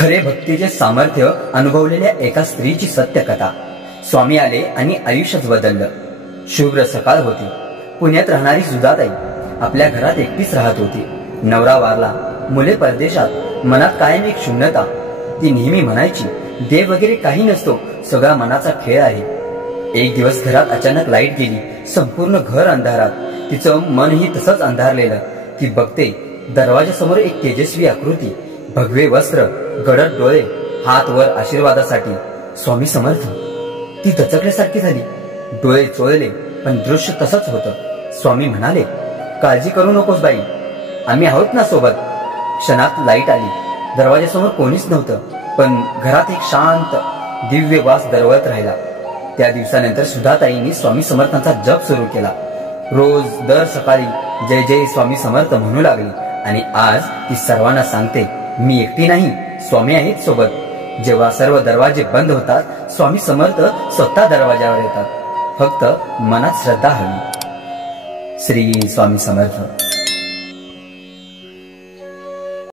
खरे भक्तीचे सामर्थ्य अनुभवलेल्या एका स्त्रीची सत्यकथा। स्वामी आले आणि आयुष्यच बदललं। शुभ्र सकाळ होती। पुण्यात राहणारी सुधाताई आपल्या घरात एकटीच राहत होती। नवरा वारला, मुले परदेशात, मनात कायम एक शून्यता। ती नेहमी म्हणायची, देव वगैरे काही नसतो, सगळा मनाचा खेळ आहे। एक दिवस घरात अचानक लाईट गेली, संपूर्ण घर अंधारात। तिचं मनही तसंच अंधारलेलं। ती बघते, दरवाजासमोर एक तेजस्वी आकृती, भगवे वस्त्र, गडद डोळे, हात वर आशीर्वादासाठी। स्वामी समर्थ। ती दचकल्यासारखी झाली, डोळे चोळले, पण दृश्य तसंच होतं। स्वामी म्हणाले, काळजी करू नकोस बाई, आम्ही आहोत ना सोबत। क्षणात लाईट आली, दरवाजासमोर कोणीच नव्हतं, पण घरात एक शांत दिव्य वास दरवळत राहिला। त्या दिवसानंतर सुधाताईंनी स्वामी समर्थांचा जप सुरू केला। रोज दर सकाळी जय जय स्वामी समर्थ म्हणू लागली आणि आज ती सर्वांना सांगते, मी एकटी नाही, स्वामी आहेत सोबत। जेव्हा सर्व दरवाजे बंद होतात, स्वामी समर्थ स्वतः दरवाजावर येतात। फक्त मनात श्रद्धा हवी। श्री स्वामी समर्थ।